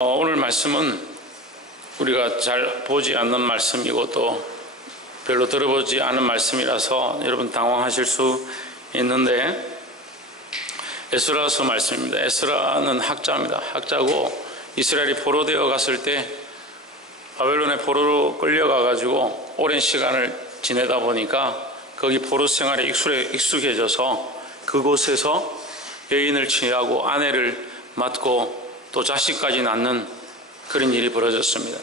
오늘 말씀은 우리가 잘 보지 않는 말씀이고 또 별로 들어보지 않은 말씀이라서 여러분 당황하실 수 있는데, 에스라서 말씀입니다. 에스라는 학자입니다. 학자고 이스라엘이 포로되어 갔을 때 바벨론의 포로로 끌려가 가지고 오랜 시간을 지내다 보니까 거기 포로 생활에 익숙해져서 그곳에서 여인을 취하고 아내를 맡고 또 자식까지 낳는 그런 일이 벌어졌습니다.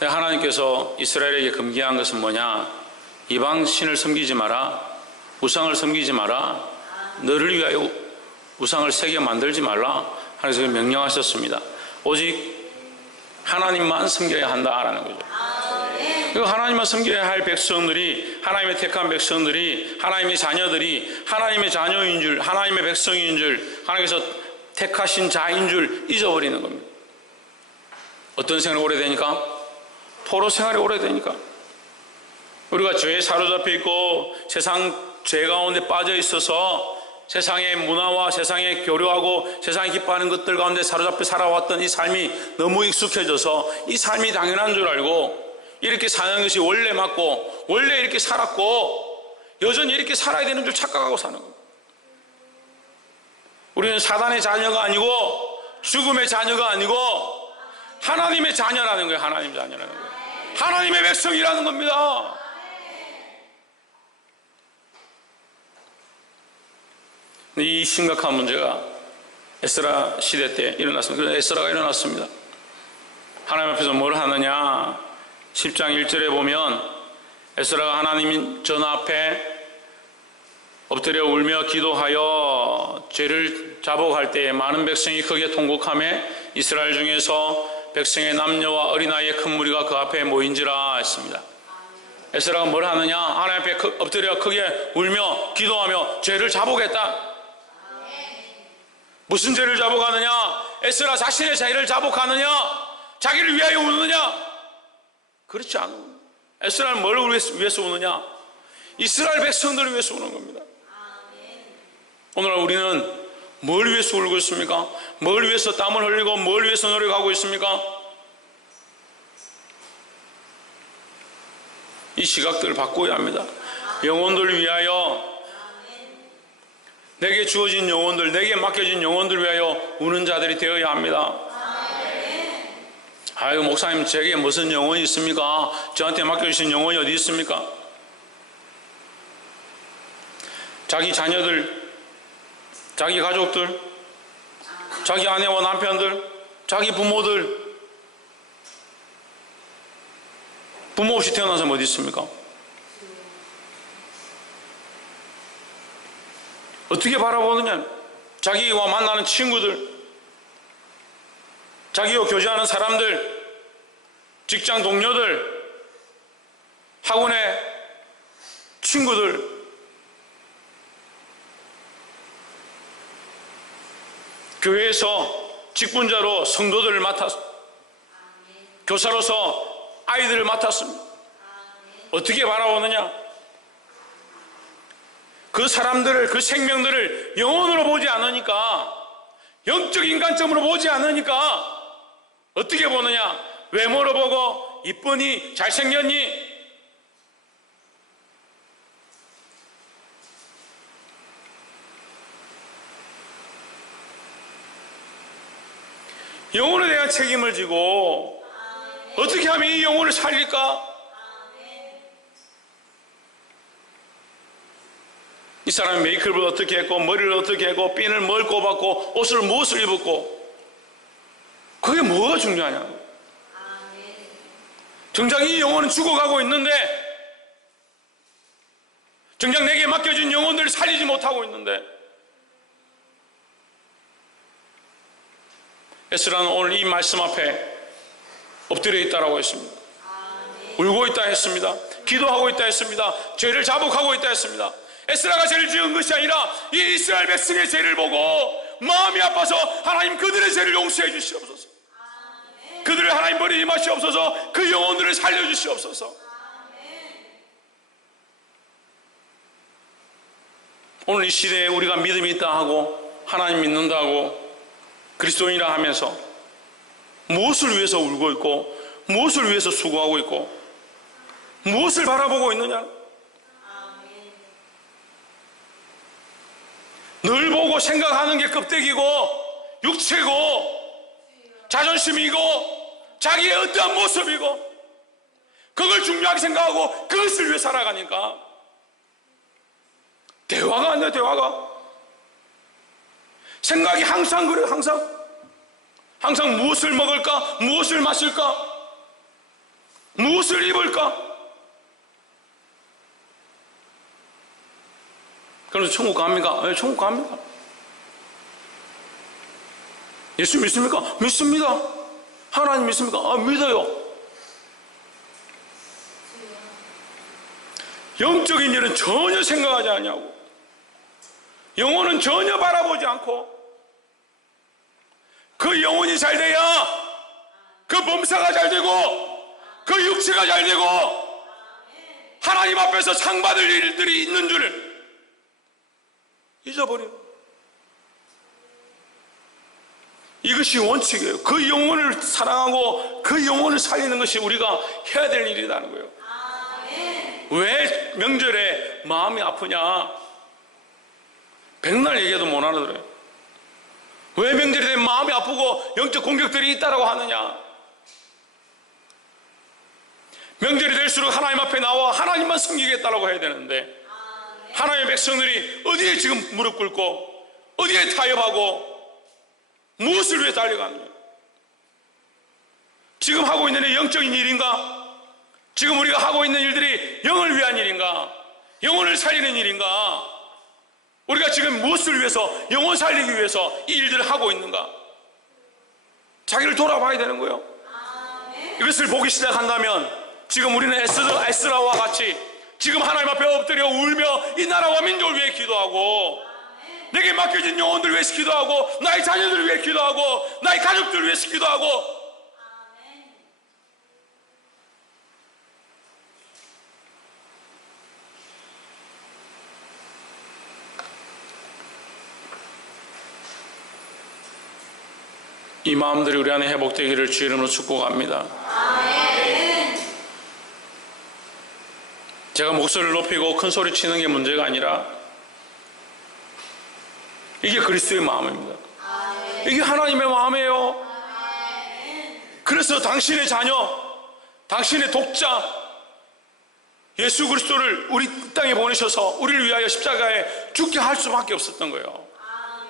하나님께서 이스라엘에게 금기한 것은 뭐냐? 이방 신을 섬기지 마라, 우상을 섬기지 마라, 너를 위하여 우상을 새겨 만들지 말라 하면서 명령하셨습니다. 오직 하나님만 섬겨야 한다라는 거죠. 하나님만 섬겨야 할 백성들이, 하나님의 택한 백성들이, 하나님의 자녀들이 하나님의 자녀인 줄, 하나님의 백성인 줄, 하나님께서 택하신 자인 줄 잊어버리는 겁니다. 어떤 생활이 오래되니까? 포로 생활이 오래되니까. 우리가 죄에 사로잡혀 있고 세상 죄 가운데 빠져 있어서 세상의 문화와 세상의 교류하고 세상이 기뻐하는 것들 가운데 사로잡혀 살아왔던 이 삶이 너무 익숙해져서 이 삶이 당연한 줄 알고 이렇게 사는 것이 원래 맞고 원래 이렇게 살았고 여전히 이렇게 살아야 되는 줄 착각하고 사는 겁니다. 우리는 사단의 자녀가 아니고 죽음의 자녀가 아니고 하나님의 자녀라는 거예요. 하나님 자녀라는 거예요. 하나님의 백성이라는 겁니다. 이 심각한 문제가 에스라 시대 때 일어났습니다. 그래서 에스라가 일어났습니다. 하나님 앞에서 뭘 하느냐? 10장 1절에 보면 에스라가 하나님 전 앞에 엎드려 울며 기도하여 죄를 자복할 때에 많은 백성이 크게 통곡하며 이스라엘 중에서 백성의 남녀와 어린아이의 큰 무리가 그 앞에 모인지라 했습니다. 에스라가 뭘 하느냐? 하나님 앞에 엎드려 크게 울며 기도하며 죄를 자복했다. 무슨 죄를 자복하느냐? 에스라 자신의 죄를 자복하느냐? 자기를 위하여 우느냐? 그렇지 않은 겁니다. 에스라는 뭘 위해서 우느냐? 이스라엘 백성들을 위해서 우는 겁니다. 오늘날 우리는 뭘 위해서 울고 있습니까? 뭘 위해서 땀을 흘리고 뭘 위해서 노력하고 있습니까? 이 시각들을 바꿔야 합니다. 영혼들을 위하여, 내게 주어진 영혼들, 내게 맡겨진 영혼들을 위하여 우는 자들이 되어야 합니다. 아이고 목사님, 제게 무슨 영혼이 있습니까? 저한테 맡겨주신 영혼이 어디 있습니까? 자기 자녀들, 자기 가족들, 자기 아내와 남편들, 자기 부모들, 부모 없이 태어난 사람 어디 있습니까? 어떻게 바라보느냐? 자기와 만나는 친구들, 자기와 교제하는 사람들, 직장 동료들, 학원의 친구들, 교회에서 직분자로 성도들을 맡았습니다. 교사로서 아이들을 맡았습니다. 어떻게 바라보느냐? 그 사람들을, 그 생명들을 영혼으로 보지 않으니까, 영적 인간점으로 보지 않으니까 어떻게 보느냐? 외모로 보고 이쁘니 잘생겼니? 영혼에 대한 책임을 지고 어떻게 하면 이 영혼을 살릴까? 이 사람이 메이크업을 어떻게 했고 머리를 어떻게 했고 핀을 뭘 꼽았고 옷을 무엇을 입었고, 그게 뭐가 중요하냐? 정작 이 영혼은 죽어가고 있는데, 정작 내게 맡겨진 영혼들을 살리지 못하고 있는데, 에스라는 오늘 이 말씀 앞에 엎드려 있다라고 했습니다. 울고 있다 했습니다. 기도하고 있다 했습니다. 죄를 자복하고 있다 했습니다. 에스라가 죄를 지은 것이 아니라 이 이스라엘 백성의 죄를 보고 마음이 아파서 하나님 그들의 죄를 용서해 주시옵소서. 그들을 하나님 버리지 마시옵소서. 그 영혼들을 살려주시옵소서. 오늘 이 시대에 우리가 믿음이 있다 하고 하나님 믿는다고 그리스도인이라 하면서 무엇을 위해서 울고 있고 무엇을 위해서 수고하고 있고 무엇을 바라보고 있느냐? 늘 보고 생각하는 게 껍데기고 육체고 자존심이고 자기의 어떠한 모습이고 그걸 중요하게 생각하고 그것을 위해 살아가니까 대화가 안 돼. 대화가 생각이 항상 그래요. 항상 무엇을 먹을까? 무엇을 마실까? 무엇을 입을까? 그래서 천국 갑니까? 네, 천국 갑니다. 예수 믿습니까? 믿습니다. 하나님 믿습니까? 아, 믿어요. 영적인 일은 전혀 생각하지 않냐고. 영혼은 전혀 바라보지 않고 그 영혼이 잘 돼야 그 범사가 잘 되고 그 육체가 잘 되고 하나님 앞에서 상 받을 일들이 있는 줄 잊어버려. 이것이 원칙이에요. 그 영혼을 사랑하고 그 영혼을 살리는 것이 우리가 해야 될 일이라는 거예요. 왜 명절에 마음이 아프냐? 백날 얘기해도 못 알아들어요. 왜 명절이 되면 마음이 아프고 영적 공격들이 있다라고 하느냐? 명절이 될수록 하나님 앞에 나와 하나님만 섬기겠다라고 해야 되는데 하나님의 백성들이 어디에 지금 무릎 꿇고 어디에 타협하고 무엇을 위해 달려가느냐? 지금 하고 있는 영적인 일인가? 지금 우리가 하고 있는 일들이 영을 위한 일인가? 영혼을 살리는 일인가? 우리가 지금 무엇을 위해서 영혼 살리기 위해서 이 일들을 하고 있는가? 자기를 돌아봐야 되는 거예요. 이것을 보기 시작한다면 지금 우리는 에스라와 같이 지금 하나님 앞에 엎드려 울며 이 나라와 민족을 위해 기도하고 내게 맡겨진 영혼들을 위해서 기도하고 나의 자녀들을 위해 기도하고 나의 가족들을 위해서 기도하고 이 마음들이 우리 안에 회복되기를 주의 이름으로 축복합니다. 제가 목소리를 높이고 큰 소리 치는 게 문제가 아니라 이게 그리스도의 마음입니다. 이게 하나님의 마음이에요. 그래서 당신의 자녀, 당신의 독자 예수 그리스도를 우리 땅에 보내셔서 우리를 위하여 십자가에 죽게 할 수밖에 없었던 거예요.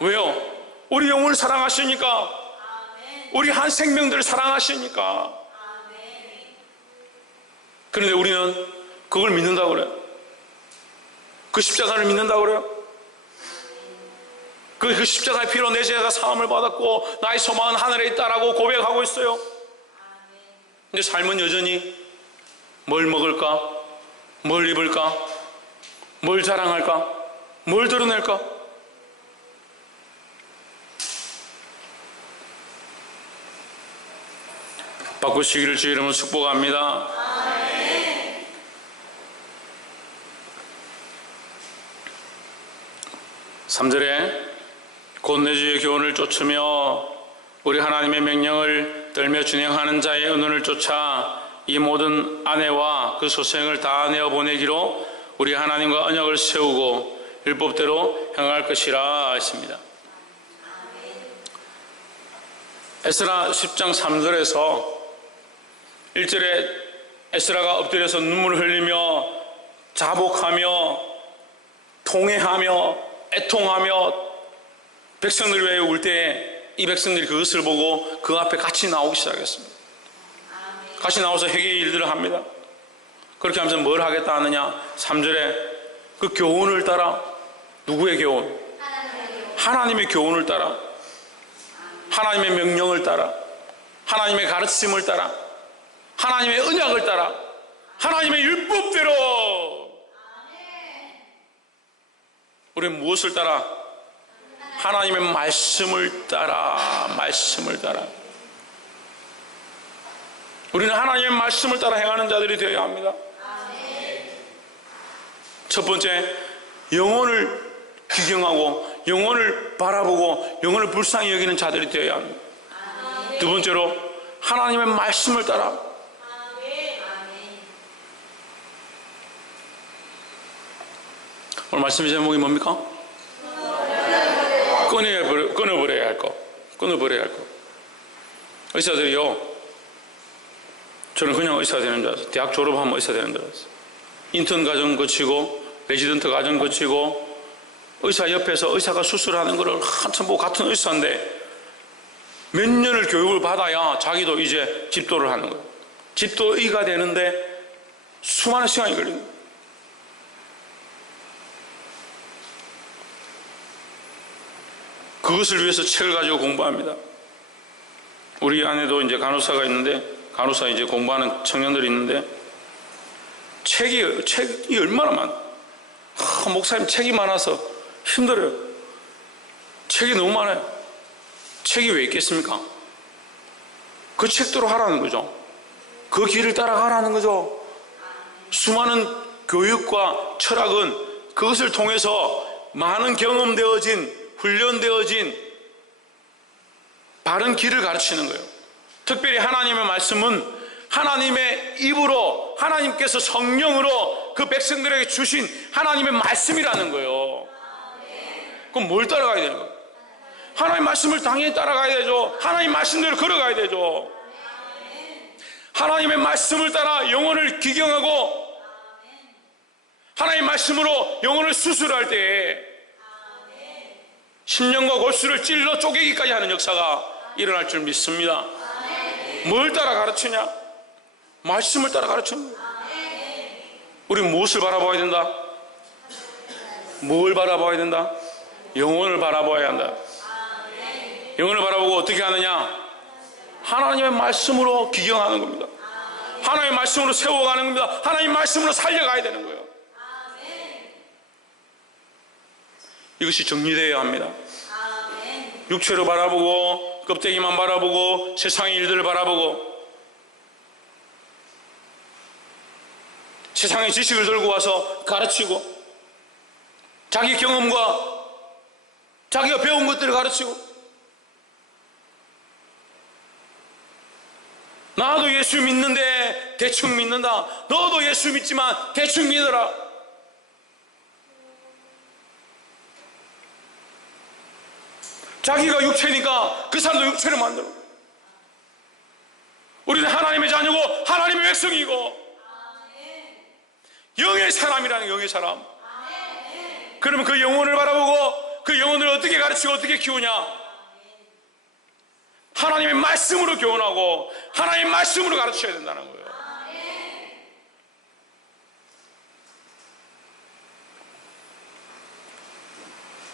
왜요? 우리 영혼을 사랑하시니까, 우리 한 생명들을 사랑하시니까. 그런데 우리는 그걸 믿는다고 그래요. 그 십자가를 믿는다고 그래요. 그 십자가의 피로 내 죄가 사함을 받았고 나의 소망은 하늘에 있다라고 고백하고 있어요. 근데 삶은 여전히 뭘 먹을까? 뭘 입을까? 뭘 자랑할까? 뭘 드러낼까? 바꾸시기를 주의 이름으로 축복합니다. 3절에 곧 내 주의 교훈을 쫓으며 우리 하나님의 명령을 떨며 준행하는 자의 언언을 쫓아 이 모든 아내와 그 소생을 다 내어보내기로 우리 하나님과 언약을 세우고 율법대로 행할 것이라 했습니다. 에스라 10장 3절에서 1절에 에스라가 엎드려서 눈물을 흘리며 자복하며 통회하며 애통하며 백성들 위해 울 때에 이 백성들이 그것을 보고 그 앞에 같이 나오기 시작했습니다. 같이 나와서 회개의 일들을 합니다. 그렇게 하면서 뭘 하겠다 하느냐? 3절에 그 교훈을 따라. 누구의 교훈? 하나님의 교훈을 따라, 하나님의 명령을 따라, 하나님의 가르침을 따라, 하나님의 언약을 따라, 하나님의 율법대로. 우리는 무엇을 따라? 하나님의 말씀을 따라. 말씀을 따라. 우리는 하나님의 말씀을 따라 행하는 자들이 되어야 합니다. 첫 번째, 영혼을 귀경하고 영혼을 바라보고 영혼을 불쌍히 여기는 자들이 되어야 합니다. 두 번째로, 하나님의 말씀을 따라. 오늘 말씀의 제목이 뭡니까? 끊어버려야 할 것. 끊어버려야 할 것. 의사들이요, 저는 그냥 의사가 되는 줄 알았어요. 대학 졸업하면 의사 되는 줄 알았어요. 인턴 과정 거치고 레지던트 과정 거치고 의사 옆에서 의사가 수술하는 것을 한참 보고, 같은 의사인데 몇 년을 교육을 받아야 자기도 이제 집도를 하는 거예요. 집도의가 되는데 수많은 시간이 걸립니다. 그것을 위해서 책을 가지고 공부합니다. 우리 안에도 이제 간호사가 있는데, 간호사 이제 공부하는 청년들이 있는데, 책이 얼마나 목사님 책이 많아서 힘들어요. 책이 너무 많아요. 책이 왜 있겠습니까? 그 책대로 하라는 거죠. 그 길을 따라가라는 거죠. 수많은 교육과 철학은 그것을 통해서 많은 경험되어진, 훈련되어진 바른 길을 가르치는 거예요. 특별히 하나님의 말씀은 하나님의 입으로, 하나님께서 성령으로 그 백성들에게 주신 하나님의 말씀이라는 거예요. 그럼 뭘 따라가야 되는 거예요? 하나님 말씀을 당연히 따라가야 되죠. 하나님 말씀대로 걸어가야 되죠. 하나님의 말씀을 따라 영혼을 기경하고 하나님 말씀으로 영혼을 수술할 때에 심령과 골수를 찔러 쪼개기까지 하는 역사가 일어날 줄 믿습니다. 뭘 따라 가르치냐? 말씀을 따라 가르치는 거예요. 우리는 무엇을 바라봐야 된다? 뭘 바라봐야 된다? 영혼을 바라봐야 한다. 영혼을 바라보고 어떻게 하느냐? 하나님의 말씀으로 기경하는 겁니다. 하나님의 말씀으로 세워가는 겁니다. 하나님의 말씀으로 살려가야 되는 거예요. 이것이 정리되어야 합니다. 육체로 바라보고 껍데기만 바라보고 세상의 일들을 바라보고 세상의 지식을 들고 와서 가르치고 자기 경험과 자기가 배운 것들을 가르치고 나도 예수 믿는데 대충 믿는다. 너도 예수 믿지만 대충 믿어라. 자기가 육체니까 그 사람도 육체를 만들어. 우리는 하나님의 자녀고 하나님의 백성이고 영의 사람이라는 영의 사람. 그러면 그 영혼을 바라보고 그 영혼을 어떻게 가르치고 어떻게 키우냐? 하나님의 말씀으로 교훈하고 하나님의 말씀으로 가르쳐야 된다는 거예요.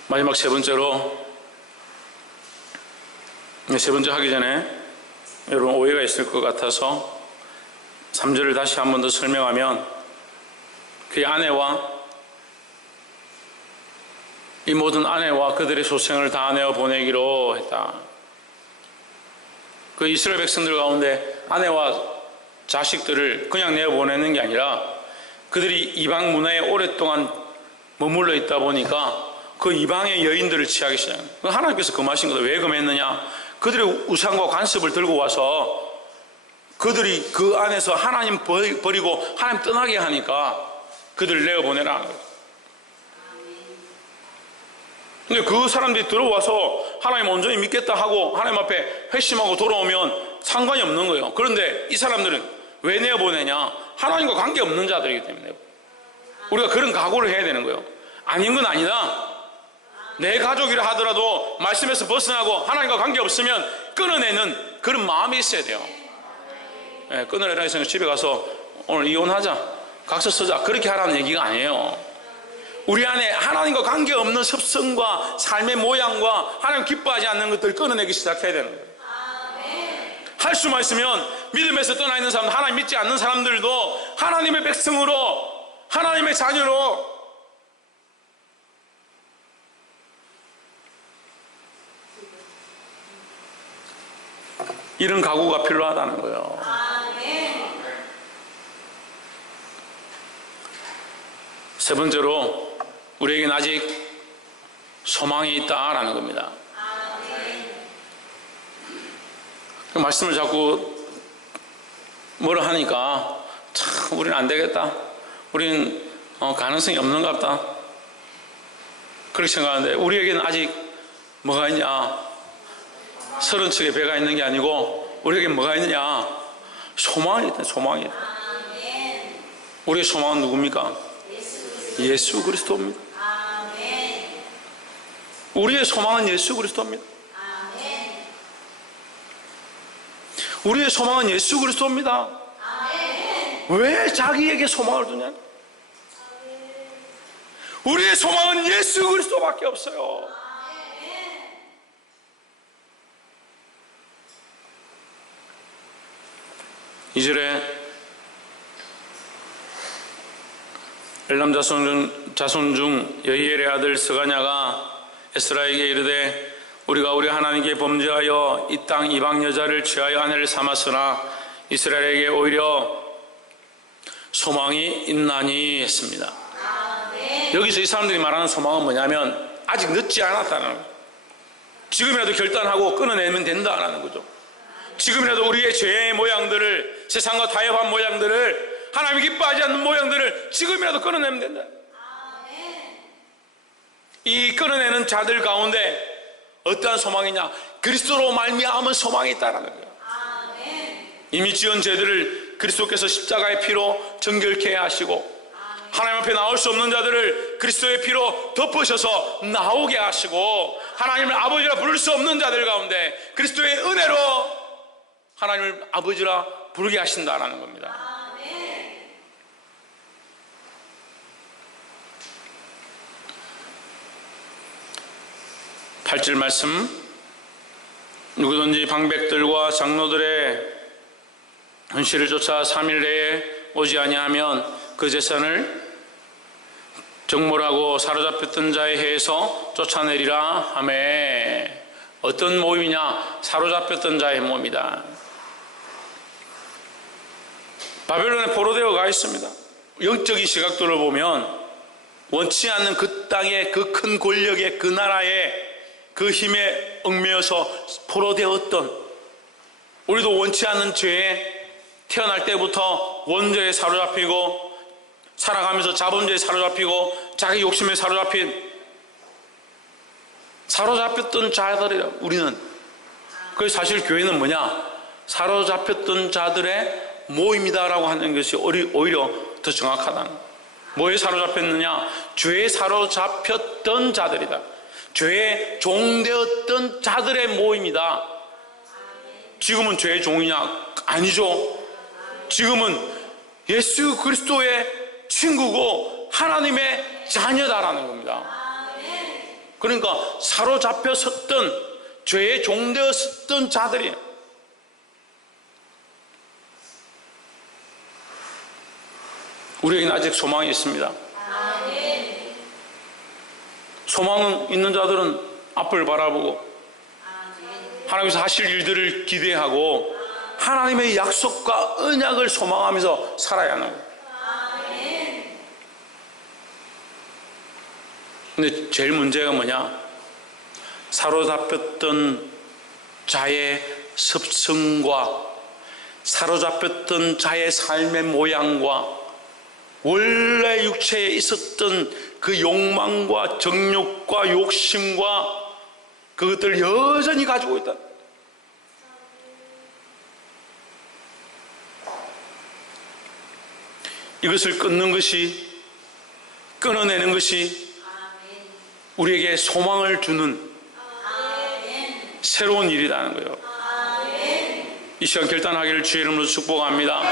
마지막 세 번째로, 세 번째 하기 전에 여러분 오해가 있을 것 같아서 3절을 다시 한 번 더 설명하면, 그의 아내와 이 모든 아내와 그들의 소생을 다 내어 보내기로 했다. 그 이스라엘 백성들 가운데 아내와 자식들을 그냥 내어 보내는 게 아니라 그들이 이방 문화에 오랫동안 머물러 있다 보니까 그 이방의 여인들을 취하기 시작합니다. 하나님께서 금하신 거다. 왜 금했느냐? 그들의 우상과 관습을 들고 와서 그들이 그 안에서 하나님 버리고 하나님 떠나게 하니까 그들을 내어보내라. 근데 그 사람들이 들어와서 하나님 온전히 믿겠다 하고 하나님 앞에 회심하고 돌아오면 상관이 없는 거예요. 그런데 이 사람들은 왜 내어보내냐? 하나님과 관계없는 자들이기 때문에 우리가 그런 각오를 해야 되는 거예요. 아닌 건 아니다. 내 가족이라 하더라도 말씀에서 벗어나고 하나님과 관계없으면 끊어내는 그런 마음이 있어야 돼요. 네, 끊어내라 해서 집에 가서 오늘 이혼하자, 각서 쓰자, 그렇게 하라는 얘기가 아니에요. 우리 안에 하나님과 관계없는 습성과 삶의 모양과 하나님 기뻐하지 않는 것들을 끊어내기 시작해야 되는 거예요. 할 수만 있으면 믿음에서 떠나 있는 사람, 하나님 믿지 않는 사람들도 하나님의 백성으로, 하나님의 자녀로 이런 각오가 필요하다는 거예요. 세 번째로 우리에게는 아직 소망이 있다라는 겁니다. 그 말씀을 자꾸 뭐라 하니까 참 우리는 안 되겠다. 우리는 가능성이 없는가 보다. 그렇게 생각하는데 우리에게는 아직 뭐가 있냐? 30척의 배가 있는 게 아니고 우리에게 뭐가 있느냐? 소망이 있다. 소망이 있다. 우리의 소망은 누굽니까? 예수 그리스도입니다. 우리의 소망은 예수 그리스도입니다. 우리의 소망은 예수 그리스도입니다. 왜 자기에게 소망을 두냐? 우리의 소망은 예수 그리스도밖에 없어요. 이절에 엘람 자손 중 여히엘의 아들 스가냐가 에스라에게 이르되 우리가 우리 하나님께 범죄하여 이 땅 이방 여자를 취하여 아내를 삼았으나 이스라엘에게 오히려 소망이 있나니 했습니다. 여기서 이 사람들이 말하는 소망은 뭐냐면 아직 늦지 않았다는 거예요. 지금이라도 결단하고 끊어내면 된다라는 거죠. 지금이라도 우리의 죄의 모양들을, 세상과 타협한 모양들을, 하나님이 기뻐하지 않는 모양들을 지금이라도 끊어내면 된다. 이 끊어내는 자들 가운데 어떠한 소망이냐? 그리스도로 말미암은 소망이 있다라는 거예요. 이미 지은 죄들을 그리스도께서 십자가의 피로 정결케 하시고 하나님 앞에 나올 수 없는 자들을 그리스도의 피로 덮으셔서 나오게 하시고 하나님을 아버지라 부를 수 없는 자들 가운데 그리스도의 은혜로 하나님을 아버지라 부르게 하신다라는 겁니다. 8절 말씀, 누구든지 방백들과 장로들의 현실을 쫓아 3일 내에 오지 아니하면 그 재산을 정몰하고 사로잡혔던 자의 해에서 쫓아내리라 하매. 어떤 모임이냐? 사로잡혔던 자의 모임이다. 바벨론에 포로되어 가 있습니다. 영적인 시각도를 보면 원치 않는 그 땅의 그 큰 권력의 그 나라의 그 힘에 얽매여서 포로되었던, 우리도 원치 않는 죄에 태어날 때부터 원죄에 사로잡히고 살아가면서 자본주의에 사로잡히고 자기 욕심에 사로잡혔던 자들이라 우리는. 그래서 사실 교회는 뭐냐? 사로잡혔던 자들의 모임이다라고 하는 것이 오히려 더 정확하다는 거예요. 뭐에 사로잡혔느냐? 죄에 사로잡혔던 자들이다. 죄의 종되었던 자들의 모임이다. 지금은 죄의 종이냐? 아니죠. 지금은 예수 그리스도의 친구고 하나님의 자녀다라는 겁니다. 그러니까 사로잡혀 섰던, 죄의 종되어 섰던 자들이에요. 우리에게는 아직 소망이 있습니다. 소망은 있는 자들은 앞을 바라보고 하나님께서 하실 일들을 기대하고 하나님의 약속과 언약을 소망하면서 살아야 하는 거예요. 근데 제일 문제가 뭐냐? 사로잡혔던 자의 습성과 사로잡혔던 자의 삶의 모양과 원래 육체에 있었던 그 욕망과 정욕과 욕심과 그것들을 여전히 가지고 있다. 이것을 끊어내는 것이 우리에게 소망을 주는 새로운 일이라는 거예요. 이 시간 결단하기를 주의 이름으로 축복합니다.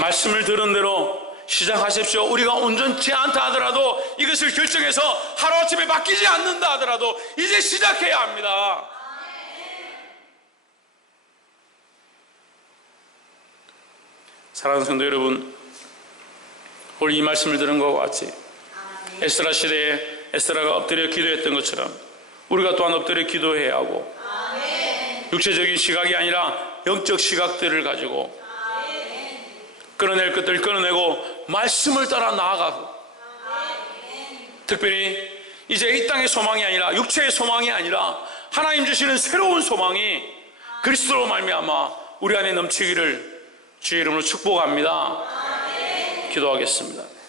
말씀을 들은 대로 시작하십시오. 우리가 온전치 않다 하더라도 이것을 결정해서 하루아침에 바뀌지 않는다 하더라도 이제 시작해야 합니다. 사랑하는 성도 여러분, 오늘 이 말씀을 들은 것과 같이 에스라 시대에 에스라가 엎드려 기도했던 것처럼 우리가 또한 엎드려 기도해야 하고 육체적인 시각이 아니라 영적 시각들을 가지고 끊어낼 것들을 끊어내고 말씀을 따라 나아가고, 특별히 이제 이 땅의 소망이 아니라 육체의 소망이 아니라 하나님 주시는 새로운 소망이 그리스도로 말미암아 우리 안에 넘치기를 주의 이름으로 축복합니다. 기도하겠습니다.